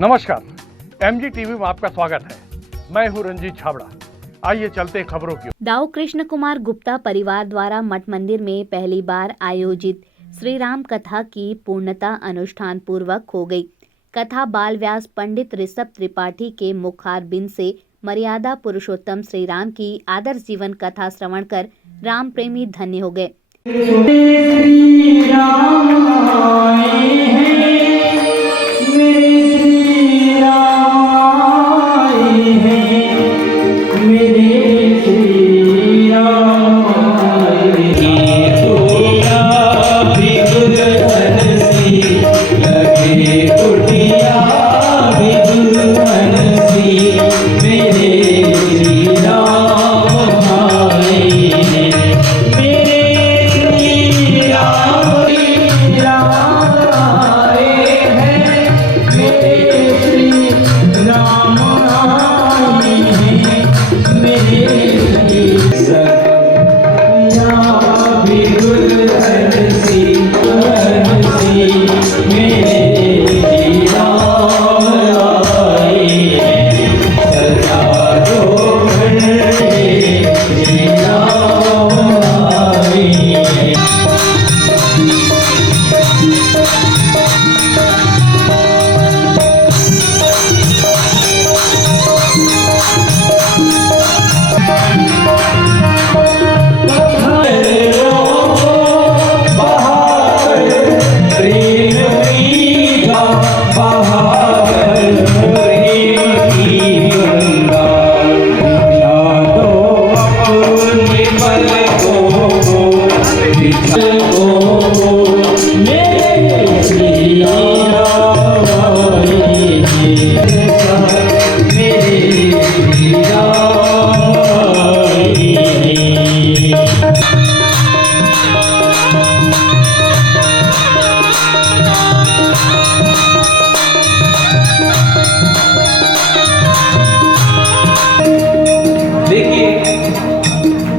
नमस्कार, MG TV में आपका स्वागत है। मैं हूं रंजीत छाबड़ा। आइए चलते खबरों की। दाऊ कृष्ण कुमार गुप्ता परिवार द्वारा मठ मंदिर में पहली बार आयोजित श्री राम कथा की पूर्णता अनुष्ठान पूर्वक हो गई। कथा बाल व्यास पंडित ऋषभ त्रिपाठी के मुखारबिंद से मर्यादा पुरुषोत्तम श्री राम की आदर्श जीवन कथा श्रवण कर राम प्रेमी धन्य हो गए।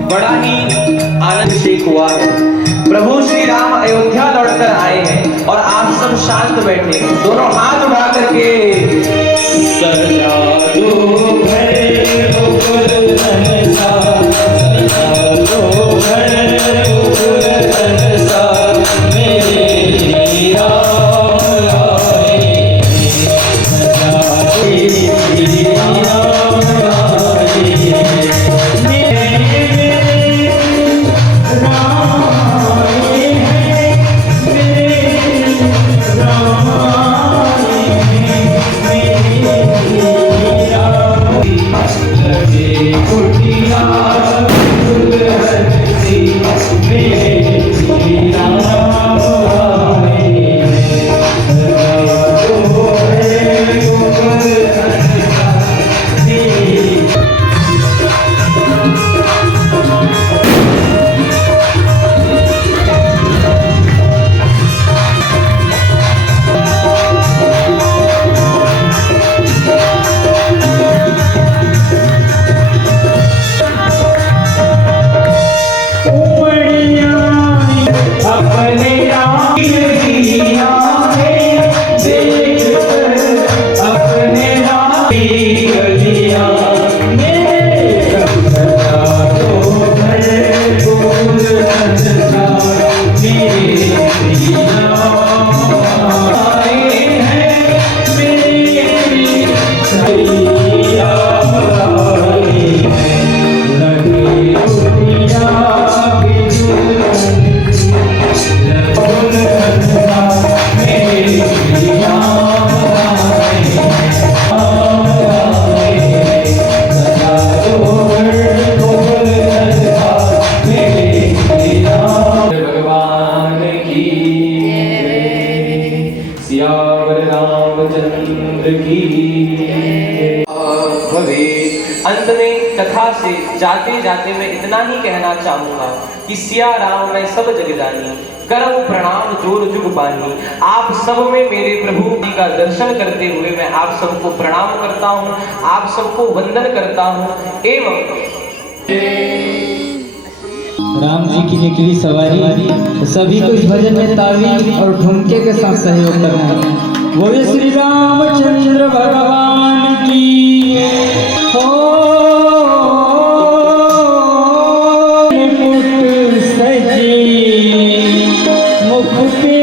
बड़ा ही आनंद से हुआ है। प्रभु श्री राम अयोध्या लौटकर आए हैं और आप सब शांत बैठे, दोनों हाथ उठा करके सजा दो घर गोकुल धनसा, सजा दो घर गोकुल धनसा, मेरे राम आए, सजा दे राम आए। अंत में कथा से जाते जाते मैं इतना ही कहना चाहूंगा कि सिया राम मैं सब जग जानी, करम प्रणाम जोर जुग पानी। आप सब में मेरे प्रभु जी का दर्शन करते हुए मैं आप सबको प्रणाम करता हूँ, आप सबको वंदन करता हूँ। एवं राम जी की निकली सवारी, सभी को इस भजन में ताली और ठुमके के साथ सहयोग करना है। बोले श्री रामचंद्र भगवान की हो। मुकुट सजे मुख पे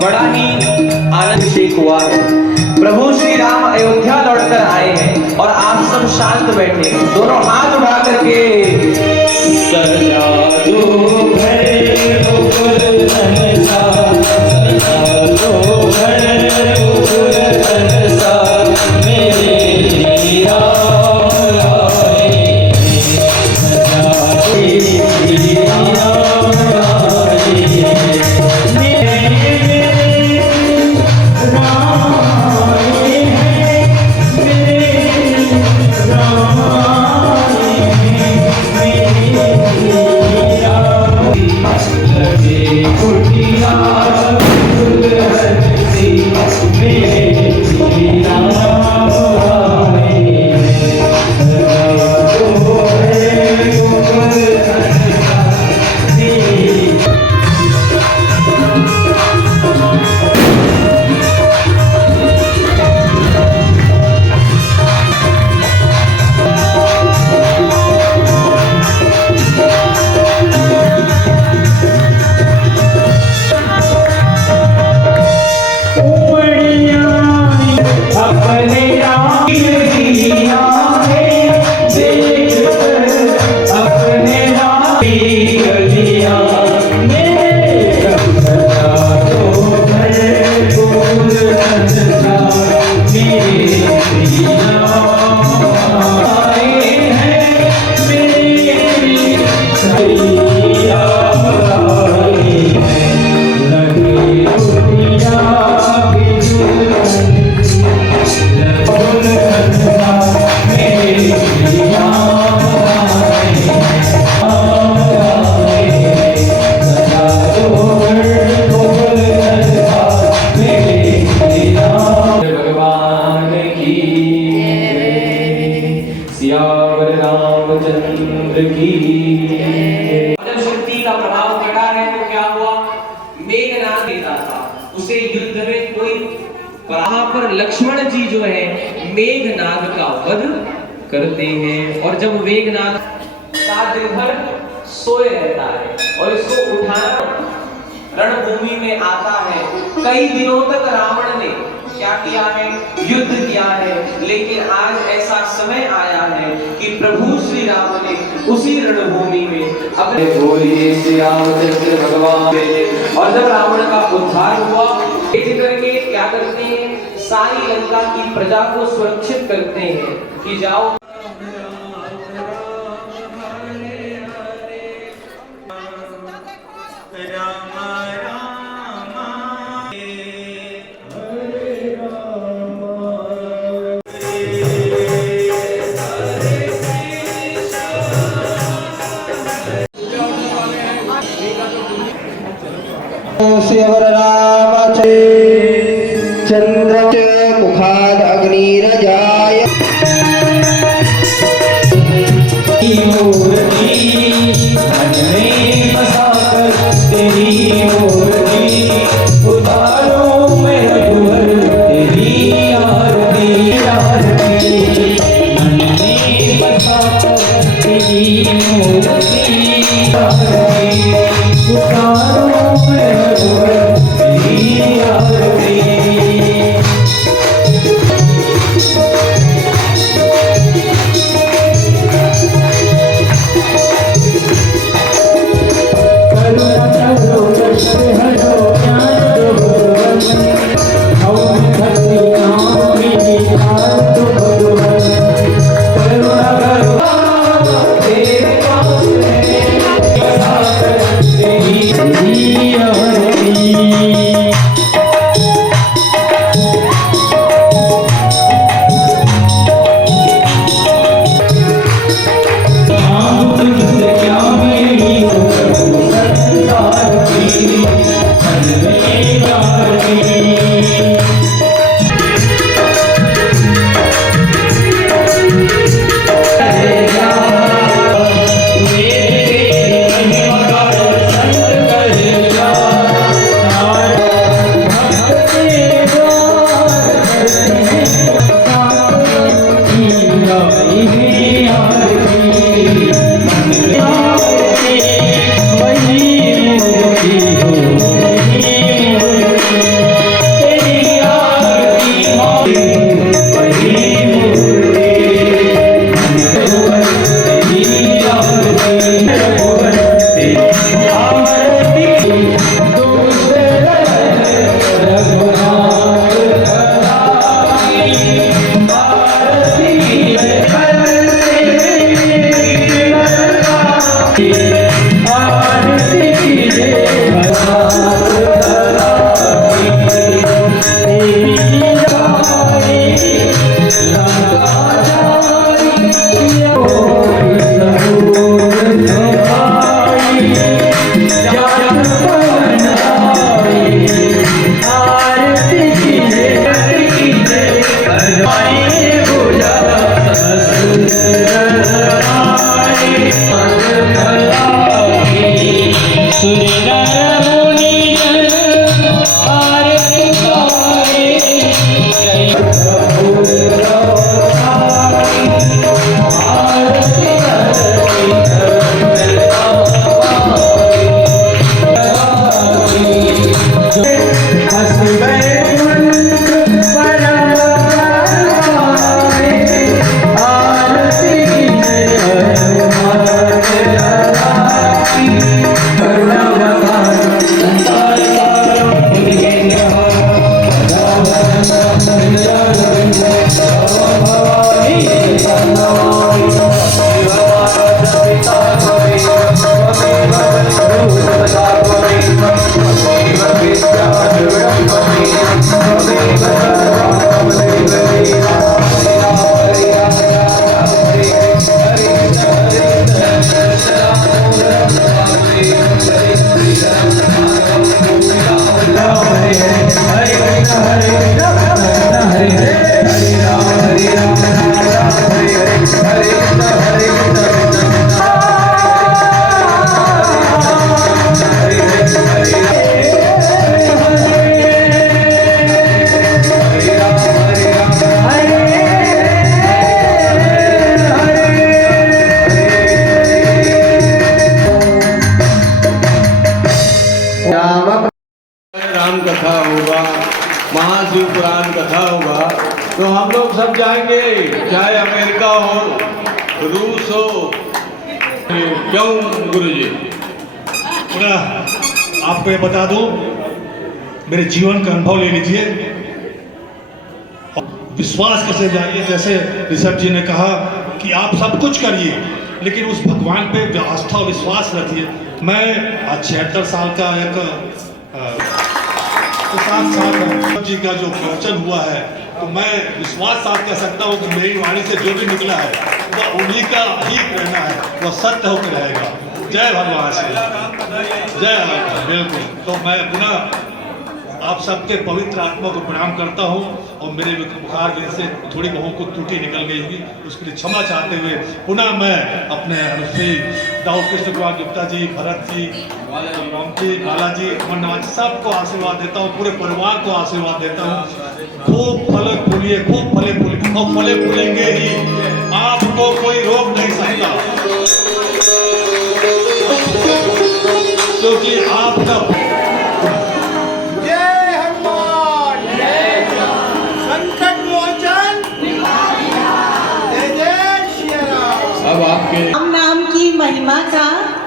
बड़ा ही आनंद से हुआ है। प्रभु श्री राम अयोध्या लौटकर आए हैं और आप सब शांत बैठे हैं। दोनों हाथ उठा करके सजा दो घर गोकुल धनसा, सजा दो घर गोकुल धनसा, मेरे राम आए, सजा दो राम आए, लगे कुटिया दुल्हन से सियावर रामचंद्र की। जब शक्ति का प्रभाव घटा है तो क्या हुआ, मेघनाद देता था उसे युद्ध में कोई, वहां पर लक्ष्मण जी जो है मेघनाद का वध करते हैं। और जब मेघनाद सात दिन भर सोए रहता है और इसको उठाना रणभूमि में आता है। कई दिनों तक रावण ने क्या किया है, युद्ध किया है, लेकिन आज ऐसा समय आया है कि प्रभु श्री राम ने उसी रणभूमि में अपने बोलिए श्री रामचंद्र भगवान। और जब रावण का उद्धार हुआ, इस करके क्या करते हैं, सारी लंका की प्रजा को सुरक्षित करते हैं कि जाओ सियावर रामचंद्र मुखाद अग्निरजाय मूर्ति मन में बसाकर तेरी मूर्ति उतारो मैं रघुवर तेरी आरती आरती। मन में बसाकर तेरी मूर्ति आरती उतारो मैं रघुवर कथा होगा तो हम लोग सब जाएंगे, चाहे अमेरिका हो, रूस हो। क्यों गुरुजी? आपको ये बता दूं, मेरे जीवन का अनुभव ले लीजिए। विश्वास कैसे जाइए, जैसे ऋषभ जी ने कहा कि आप सब कुछ करिए लेकिन उस भगवान पे आस्था और विश्वास रखिए। मैं आज 76 साल का एक साथ जी का जो प्रवचन हुआ है तो मैं विश्वास साथ कह सकता हूँ कि मेरी वाणी से जो भी निकला है वह उन्हीं का ही रहना है, वह सत्य होकर रहेगा। जय भगवान श्री जय। बिल्कुल। तो मैं पुनः आप सबके पवित्र आत्मा को प्रणाम करता हूँ और मेरे बुखार वजह से थोड़ी बहुत कुछ त्रुटि निकल गई होगी, उसके लिए क्षमा चाहते हुए पुनः मैं अपने अनुश्री दाऊ कृष्ण कुमार गुप्ता जी, भरत जी, राम जी, बालाजी, अमरनाथ सबको आशीर्वाद देता हूँ, पूरे परिवार को आशीर्वाद देता हूँ। खूब फले फूलिए, खूब फले फूलिए और फले फूलेंगे ही, आपको कोई रोक नहीं सकता क्योंकि आपका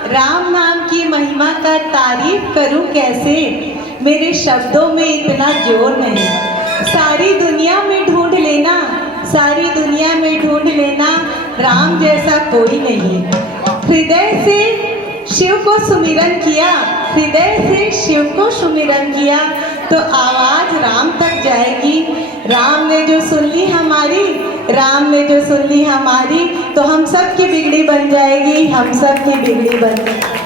राम नाम की महिमा का तारीफ करूं कैसे, मेरे शब्दों में इतना जोर नहीं। सारी दुनिया में ढूंढ लेना, सारी दुनिया में ढूंढ लेना, राम जैसा कोई नहीं। हृदय से शिव को सुमिरन किया, हृदय से शिव को सुमिरन किया तो आवाज राम तक जाएगी। राम ने जो सुन ली हमारी, राम ने जो सुन ली हमारी तो हम सब की बिगड़ी बन जाएगी, हम सब की बिगड़ी बन जाएगी।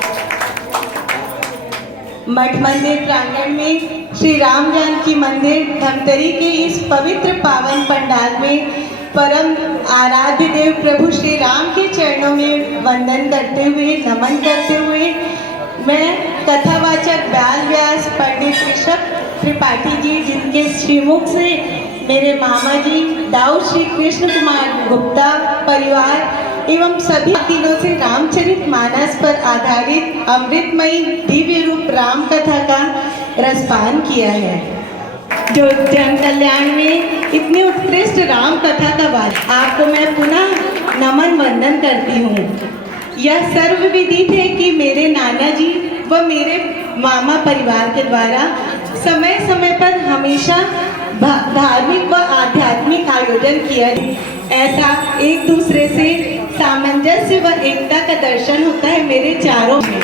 मठ मंदिर प्रांगण में श्री राम जानकी मंदिर धमतरी के इस पवित्र पावन पंडाल में परम आराध्य देव प्रभु श्री राम के चरणों में वंदन करते हुए, नमन करते हुए मैं कथावाचक बाल व्यास पंडित ऋषभ त्रिपाठी जी, जिनके श्रीमुख से मेरे मामा जी दाऊ श्री कृष्ण कुमार गुप्ता परिवार एवं सभी दिनों से रामचरित मानस पर आधारित अमृतमयी दिव्य रूप राम कथा का रसपान किया है। जो जन कल्याण में इतनी उत्कृष्ट राम कथा का वाद आपको मैं पुनः नमन वंदन करती हूँ। यह सर्वविदित है कि मेरे नाना जी व मेरे मामा परिवार के द्वारा समय समय पर हमेशा धार्मिक व आध्यात्मिक आयोजन किया। ऐसा एक दूसरे से सामंजस्य व एकता का दर्शन होता है मेरे चारों में।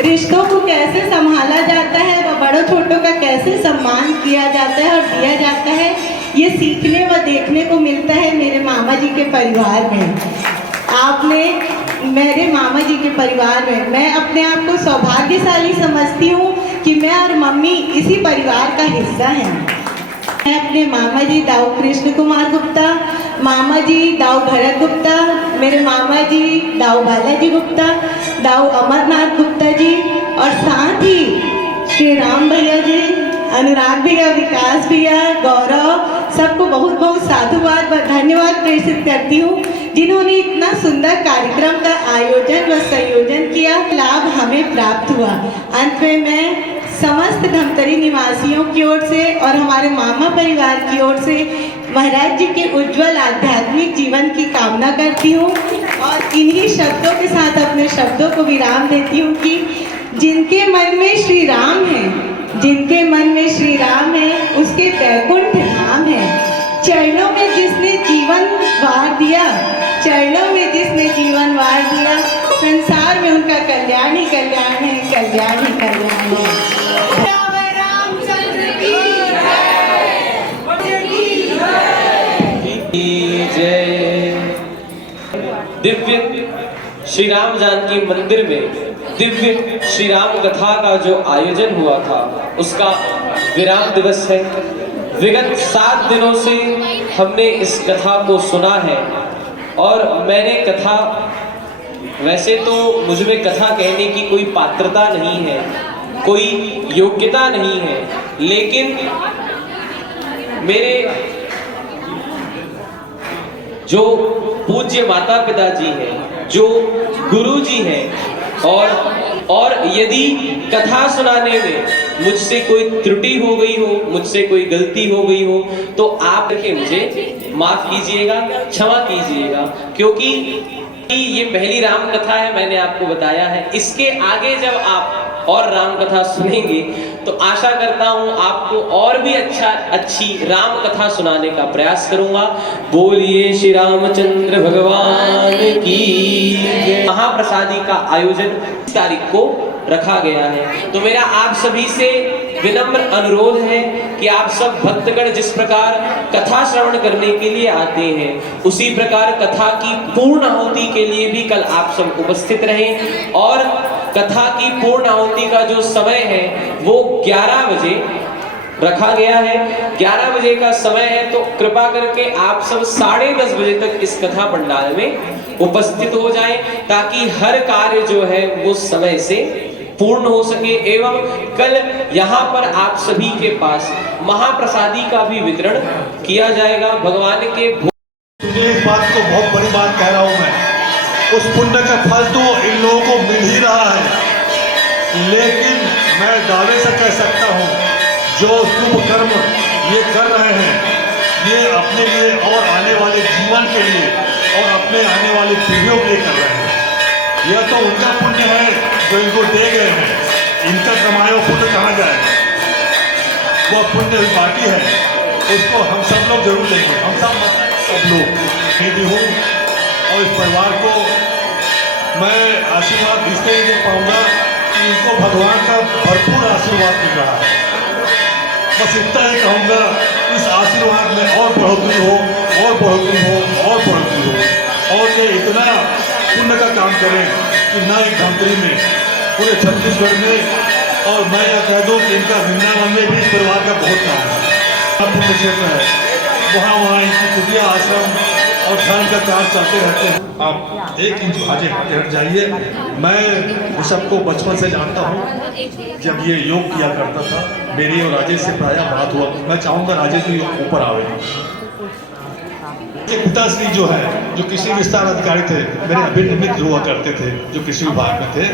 रिश्तों को कैसे संभाला जाता है व बड़ों छोटों का कैसे सम्मान किया जाता है और दिया जाता है, ये सीखने व देखने को मिलता है मेरे मामा जी के परिवार में। आपने मेरे मामा जी के परिवार में मैं अपने आप को सौभाग्यशाली समझती हूँ कि मैं और मम्मी इसी परिवार का हिस्सा हैं। मैं अपने मामा जी दाऊ कृष्ण कुमार गुप्ता, मामा जी दाऊ भरत गुप्ता, मेरे मामा जी दाऊ बालाजी गुप्ता, दाऊ अमरनाथ गुप्ता जी और साथ ही श्री राम भैया जी, अनुराग भैया, विकास भैया, गौरव, सबको बहुत बहुत साधुवाद व धन्यवाद प्रेषित करती हूँ जिन्होंने इतना सुंदर कार्यक्रम का आयोजन व संयोजन किया। लाभ हमें प्राप्त हुआ। अंत में मैं समस्त धमतरी निवासियों की ओर से और हमारे मामा परिवार की ओर से महाराज जी के उज्जवल आध्यात्मिक जीवन की कामना करती हूँ और इन्हीं शब्दों के साथ अपने शब्दों को विराम देती हूँ कि जिनके मन में श्री राम है, जिनके मन में श्री राम है उसके बैकुंठ धाम है। चरणों में जिसने जीवन वार दिया, चरणों में जिसने जीवन वार दिया, संसार में उनका कल्याण ही कल्याण है, कल्याण ही कल्याण है। दिव्य श्री राम जानकी मंदिर में दिव्य श्री राम कथा का जो आयोजन हुआ था उसका विराम दिवस है। विगत 7 दिनों से हमने इस कथा को सुना है और मैंने कथा, वैसे तो मुझ में कथा कहने की कोई पात्रता नहीं है, कोई योग्यता नहीं है, लेकिन मेरे जो पूज्य माता पिता जी हैं, जो गुरु जी हैं और यदि कथा सुनाने में मुझसे कोई त्रुटि हो गई हो, मुझसे कोई गलती हो गई हो, तो आप देखिए मुझे माफ कीजिएगा, क्षमा कीजिएगा, क्योंकि ये पहली राम कथा है, मैंने आपको बताया है। इसके आगे जब आप और राम कथा सुनेंगे तो आशा करता हूं आपको और भी अच्छी राम कथा सुनाने का प्रयास करूंगा। बोलिए श्री रामचंद्र भगवान की जय। महाप्रसादी का आयोजन इस तारीख को रखा गया है, तो मेरा आप सभी से विनम्र अनुरोध है कि आप सब भक्तगण जिस प्रकार कथा श्रवण करने के लिए आते हैं, उसी प्रकार कथा की पूर्ण आहुति के लिए भी कल आप सब उपस्थित रहें। और कथा की पूर्ण आहुति का जो समय है वो 11 बजे रखा गया है। 11 बजे का समय है, तो कृपा करके आप सब 10:30 बजे तक इस कथा पंडाल में उपस्थित हो जाएं, ताकि हर कार्य जो है वो समय से पूर्ण हो सके। एवं कल यहाँ पर आप सभी के पास महाप्रसादी का भी वितरण किया जाएगा। भगवान के तुझे इस बात को बहुत बड़ी बात कह रहा हूँ मैं, उस पुण्य का फल तो इन लोगों को मिल ही रहा है, लेकिन मैं दावे से कह सकता हूँ जो शुभ कर्म ये कर रहे हैं, ये अपने लिए और आने वाले जीवन के लिए और अपने आने वाली पीढ़ियों के लिए कर रहे हैं। यह तो उनका पुण्य है जो इनको दे गए हैं, इनका कमाया हुआ पुण्य कहाँ जाएगा? वह पुण्य भी बाकी है, उसको हम सब लोग जरूर लेंगे। हम सब लोग मैं भी हूँ और इस परिवार को मैं आशीर्वाद इसलिए दे पाऊंगा कि इनको भगवान का भरपूर आशीर्वाद मिल रहा है। बस इतना ही कहूँगा, इस आशीर्वाद में और बढ़ोतरी हो, और बढ़ोतरी हो, और बढ़ोतरी हो, और ये इतना पुण्य का काम करें कि न एक धमतरी में, पूरे छत्तीसगढ़ में, और मैं यह कह दूँ कि इनका वृंदावन में भी इस परिवार का बहुत काम है। पुण्य क्षेत्र है, वहाँ इनकी कुटिया आश्रम और धर्म का काम चलते रहते हैं। आप 1 इंच आगे हट जाइए। मैं सबको बचपन से जानता हूँ, जब ये योग किया करता था, मेरी और राजेश से प्रायः बात हुआ। मैं चाहूँगा राजेश भी ऊपर आवे। पिताश्री जो है, जो कृषि विस्तार अधिकारी थे, मेरे अभिन्न मित्र हुआ करते थे, जो कृषि विभाग में थे।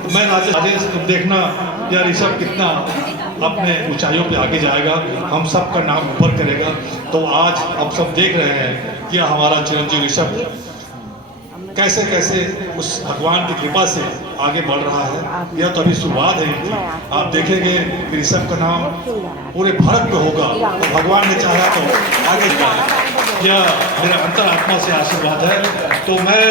तो मैं राजेश तुम देखना यार ऋषभ कितना अपने ऊंचाइयों पे आगे जाएगा, हम सब का नाम ऊपर करेगा। तो आज आप सब देख रहे हैं कि हमारा चिरंजीव ऋषभ कैसे कैसे उस भगवान की कृपा से आगे बढ़ रहा है। यह तो अभी शुरुआत है इनकी। आप देखेंगे कि ऋषभ का नाम पूरे भारत में होगा, तो भगवान ने चाहा तो आगे जाए। यह मेरा अंतरात्मा से आशीर्वाद है। तो मैं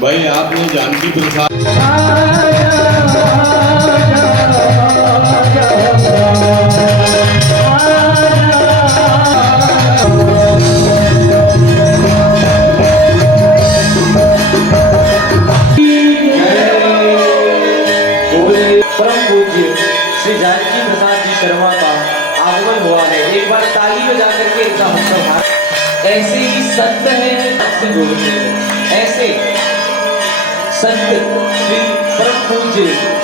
भाई आपने जानकी प्रसाद परम पूज्य श्री जानकी प्रसाद जी शर्मा का आगमन हुआ है। एक बार ताली में जाकर के इनका हस्ताक्षर। ऐसे ही संत हैं से जोड़ते हैं, ऐसे संत श्री परम पूज्य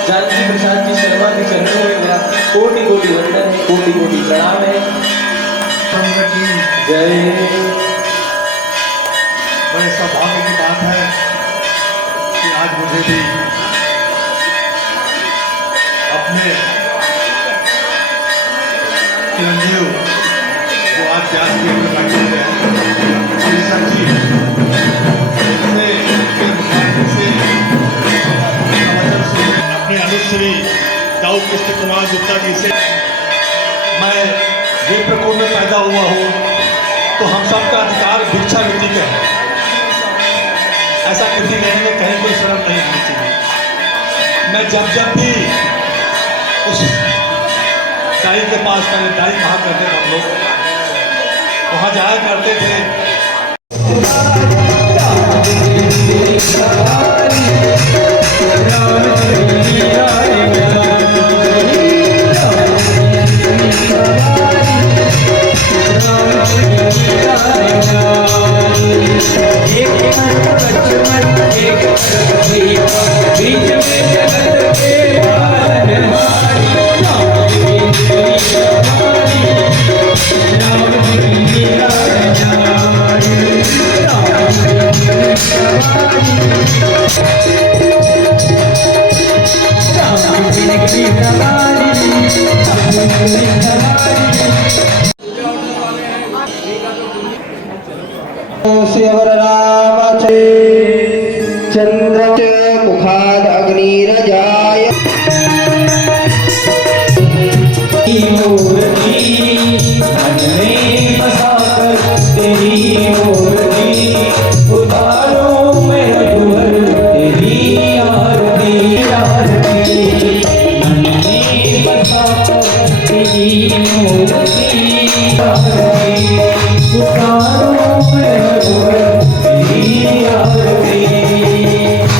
जानकी प्रसाद जी शर्मा के चरणों में मेरा कोटि कोटि वंदन है, कोटि कोटि प्रणाम है। जय। बड़े सौभाग्य की बात है कि आज मुझे भी अपने चिरंजीव जो आज प्यार के अंदर बैठे हुए हैं, ऋषभ जी से अपने अनुश्री दाऊ कृष्ण कुमार गुप्ता जी से मैं विप्र कुल में पैदा हुआ हूँ, तो हम सबका अधिकार भिक्षावृत्ति का है। ऐसा किसी लेने में कहीं कोई शर्म नहीं आनी चाहिए। मैं जब भी उस दाई के पास, पहले दाई कहा करते थे हम लोग, वहाँ जाया करते थे। Thank you. मेरी सवारी मेरी सवारी शिवर राम चंद्र मुखाद अग्निरजाय मूर्ति मन में बसाकर तेरी मूर्ति उतारूं मैं रघुवर तेरी आरती आरती मन में बसाकर तेरी मूर्ति आरती उतारूं मैं रघुवर तेरी आरती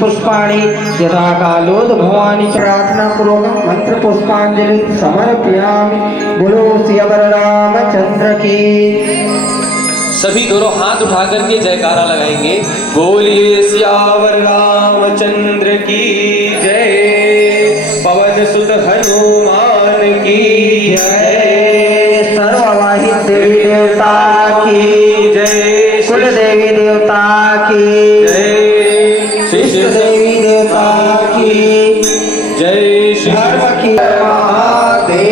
पुष्पाणि यथा कालोद्भवानि च प्रार्थना पूर्वक मंत्र पुष्पांजलि समर्पयामि। बोलो सियावर रामचंद्र की। सभी दोनों हाथ उठा करके जयकारा लगाएंगे। बोलिए सियावर रामचंद्र की जय, पवन सुत हनुमान की जय, सर्ववाहित देवी देवता की जय, कुल देवी देवता की जय, शिष्ट देवी देवता की जय श्री धर्म की महादेव।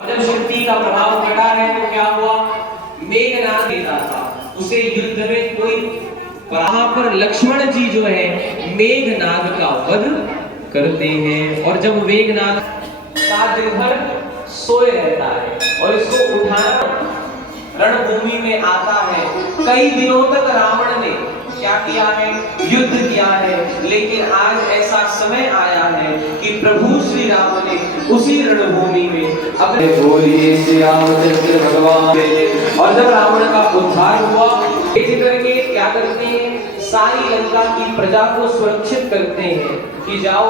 जब शक्ति का प्रभाव घटा है तो क्या हुआ, मेघनाद देता था उसे युद्ध में कोई। वहां पर लक्ष्मण जी जो है मेघनाद का वध करते हैं, और जब मेघनाद सात दिन भर सोए रहता है और इसको उठाना रणभूमि में आता है। कई दिनों तक रावण ने क्या किया है, युद्ध किया है, लेकिन आज ऐसा समय आया है कि प्रभु श्री राम ने उसी रणभूमि में अपने बोलिए श्री रामचंद्र भगवान। और जब रावण का उद्धार हुआ, इसी करके क्या करते हैं, सारी लंका की प्रजा को सुरक्षित करते हैं कि जाओ।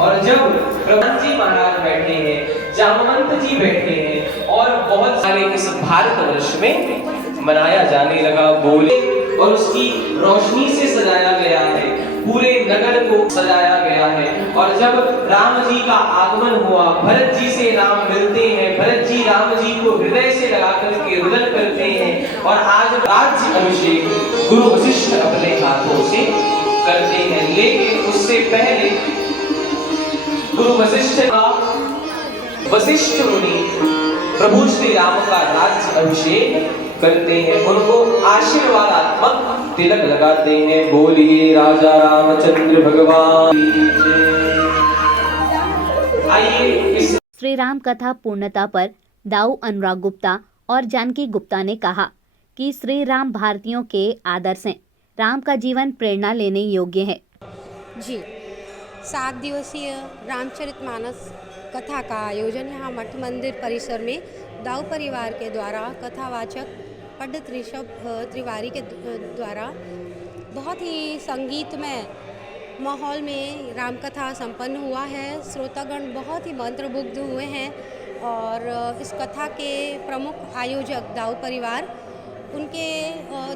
और जब प्रधान जी महाराज बैठे हैं, जामवंत जी बैठे हैं, और बहुत सारे इस भारतवर्ष में मनाया जाने लगा। बोले और उसकी रोशनी से सजाया गया है, पूरे नगर को सजाया गया है। और जब राम जी का आगमन हुआ, भरत जी से राम मिलते हैं, भरत जी राम जी को हृदय से लगाकर के रुदन करते हैं। और आज राज्य अभिषेक गुरु वशिष्ठ अपने हाथों से करते हैं, लेकिन उससे पहले गुरु वशिष्ठ का वशिष्ठ मुनि प्रभु श्री राम का राज्य अभिषेक करते हैं, उनको आशीर्वादात्मक तिलक लगाते हैं। बोलिए राजा रामचंद्र भगवान की जय। आइए इस श्री राम कथा पूर्णता पर दाऊ अनुराग गुप्ता और जानकी गुप्ता ने कहा कि श्री राम भारतीयों के आदर्श हैं। राम का जीवन प्रेरणा लेने योग्य है। जी, 7 दिवसीय रामचरितमानस कथा का आयोजन यहाँ मठ मंदिर परिसर में दाऊ परिवार के द्वारा कथावाचक पंडित ऋषभ तिवारी के द्वारा बहुत ही संगीतमय माहौल में रामकथा संपन्न हुआ है। श्रोतागण बहुत ही मंत्रमुग्ध हुए हैं, और इस कथा के प्रमुख आयोजक दाऊ परिवार, उनके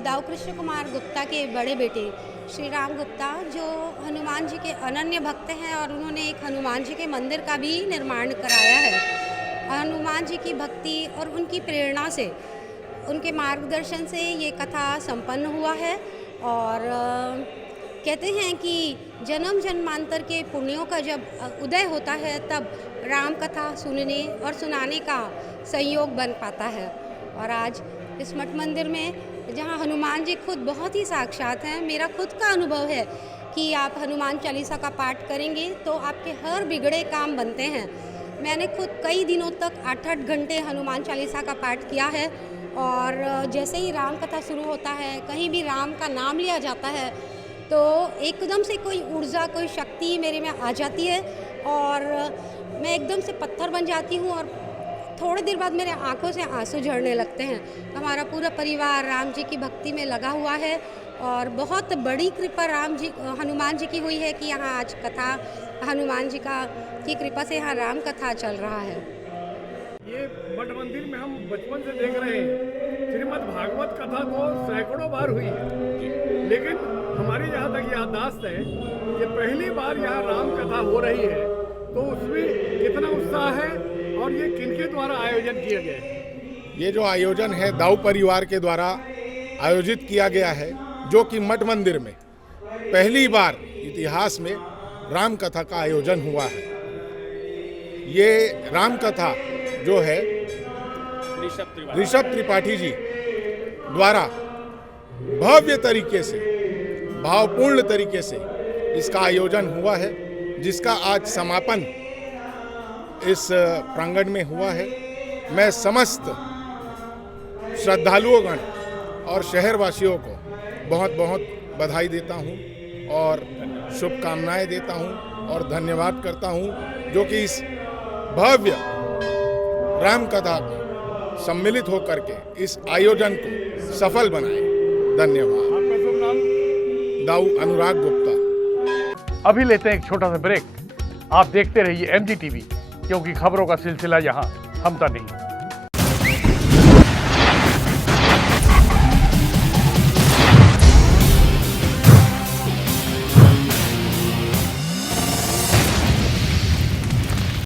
दाऊ कृष्ण कुमार गुप्ता के बड़े बेटे श्री राम गुप्ता, जो हनुमान जी के अनन्य भक्त हैं, और उन्होंने एक हनुमान जी के मंदिर का भी निर्माण कराया है। हनुमान जी की भक्ति और उनकी प्रेरणा से, उनके मार्गदर्शन से ये कथा संपन्न हुआ है। और कहते हैं कि जन्म जन्मांतर के पुण्यों का जब उदय होता है, तब राम कथा सुनने और सुनाने का संयोग बन पाता है। और आज इस मठ मंदिर में, जहाँ हनुमान जी खुद बहुत ही साक्षात हैं, मेरा खुद का अनुभव है कि आप हनुमान चालीसा का पाठ करेंगे तो आपके हर बिगड़े काम बनते हैं। मैंने खुद कई दिनों तक 8-8 घंटे हनुमान चालीसा का पाठ किया है, और जैसे ही राम कथा शुरू होता है, कहीं भी राम का नाम लिया जाता है, तो एकदम से कोई ऊर्जा, कोई शक्ति मेरे में आ जाती है, और मैं एकदम से पत्थर बन जाती हूँ, और थोड़ी देर बाद मेरे आंखों से आंसू झड़ने लगते हैं। हमारा पूरा परिवार राम जी की भक्ति में लगा हुआ है, और बहुत बड़ी कृपा हनुमान जी की हुई है कि यहाँ आज कथा हनुमान जी की कृपा से यहाँ राम कथा चल रहा है। ये मठ मंदिर में हम बचपन से देख रहे हैं, श्रीमद् भागवत कथा तो सैकड़ों बार हुई है, लेकिन हमारी जहाँ तक याददाश्त है कि पहली बार यहाँ राम कथा हो रही है, तो उसमें कितना उत्साह है और ये किनके द्वारा आयोजन किया गया है? ये जो आयोजन है दाऊ परिवार के द्वारा आयोजित किया गया है, जो कि मठ मंदिर में पहली बार इतिहास में राम कथा का आयोजन हुआ है। ये राम कथा जो है ऋषभ त्रिपाठी जी द्वारा भव्य तरीके से, भावपूर्ण तरीके से इसका आयोजन हुआ है, जिसका आज समापन इस प्रांगण में हुआ है। मैं समस्त श्रद्धालुओं और शहरवासियों को बहुत बहुत बधाई देता हूं और शुभकामनाएं देता हूं और धन्यवाद करता हूं, जो कि इस भव्य राम कथा सम्मिलित होकर के इस आयोजन को सफल बनाए। धन्यवाद। आपका शुभ नाम? दाऊ अनुराग गुप्ता। अभी लेते हैं एक छोटा सा ब्रेक। आप देखते रहिए MG TV, क्योंकि खबरों का सिलसिला यहाँ थमता नहीं।